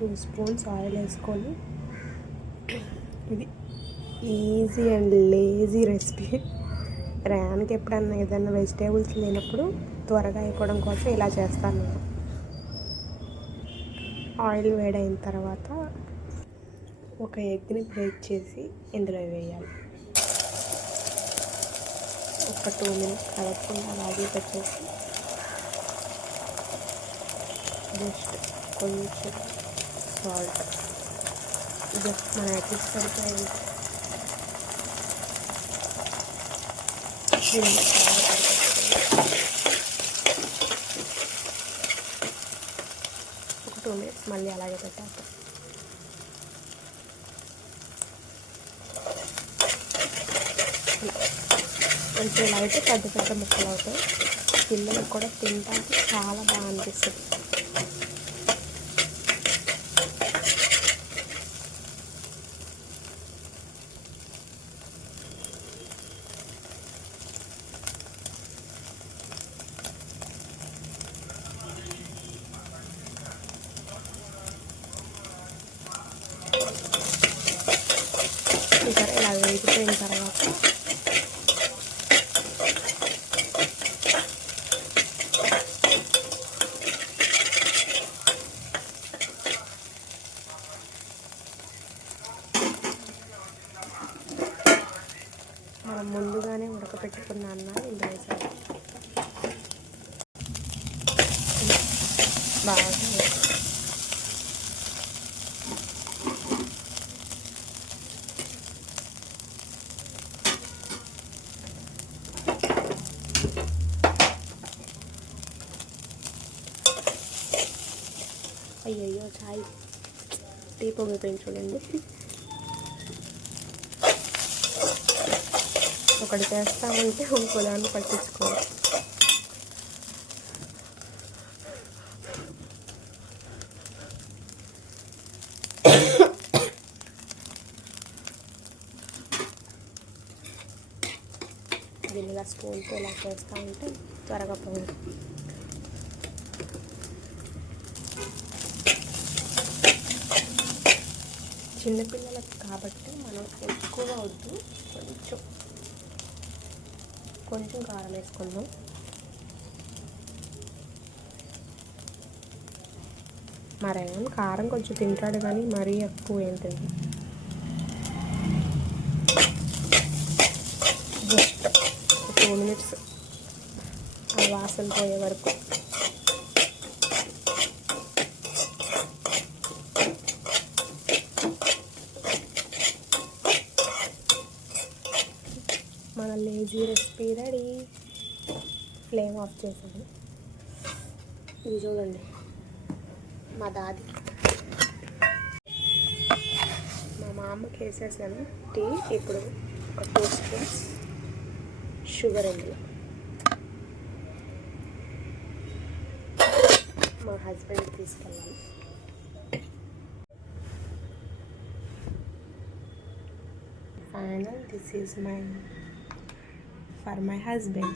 2 spoons oil వేసుకొని, ఇది easy and lazy recipe. ర్యాన్కి ఎప్పుడన్నా ఏదైనా వెజిటేబుల్స్ లేనప్పుడు త్వరగా అయిపోవడం కోసం ఇలా చేస్తాను నేను. ఆయిల్ వేడైన తర్వాత ఒక ఎగ్ని బ్రేక్ చేసి ఇందులో వేయాలి. ఒక 2 మినిట్స్ కలపకుండా అలాగే పెట్టేసి జస్ట్ కొంచెం సాల్ట్, జస్ట్ మన ఎగ్స్ సరిపోయింది. ఒక 2 మినిట్స్ మళ్ళీ అలాగే పెట్టాక కొంచెం ఇలా అయితే పెద్ద పెద్ద ముక్కలు అవుతాయి. పిల్లలకు కూడా తినడానికి చాలా బాగా అనిపిస్తుంది. ఇక్కడ ఇలా వేగిపోయిన తర్వాత మనం ముందుగానే ఉడకపెట్టుకున్న అన్నాన్ని ఇందులో వేసాలి. బాగా అయ్యయ్యో చాయ్ టీ పొంగిపోయింది చూడండి. ఒకటి చేస్తామంటే ఇంకో దాన్ని పట్టించుకోవాలి. దీన్ని ఇలా స్పూన్తో ఇలా చేస్తూ ఉంటే త్వరగా పోయింది. చిన్నపిల్లలకు కాబట్టి మనం ఎక్కువగా వద్దు, కొంచెం కారం వేసుకుందాం. మరేం కారం కొంచెం తింటాడు కానీ మరీ ఎక్కువ ఏం తింటాం. జస్ట్ 2 మినిట్స్ ఆ వాసన పోయే వరకు మన lazy recipe ready. Flame of చేసాను. ఇది చూడండి మా దాది, మా మామకి వేసేసాను టీ. ఇప్పుడు ఒక 2 స్పూన్స్ షుగర్ ఇందులో. మా హస్బెండ్ తీసుకెళ్ళాలి. Final, this is for my husband.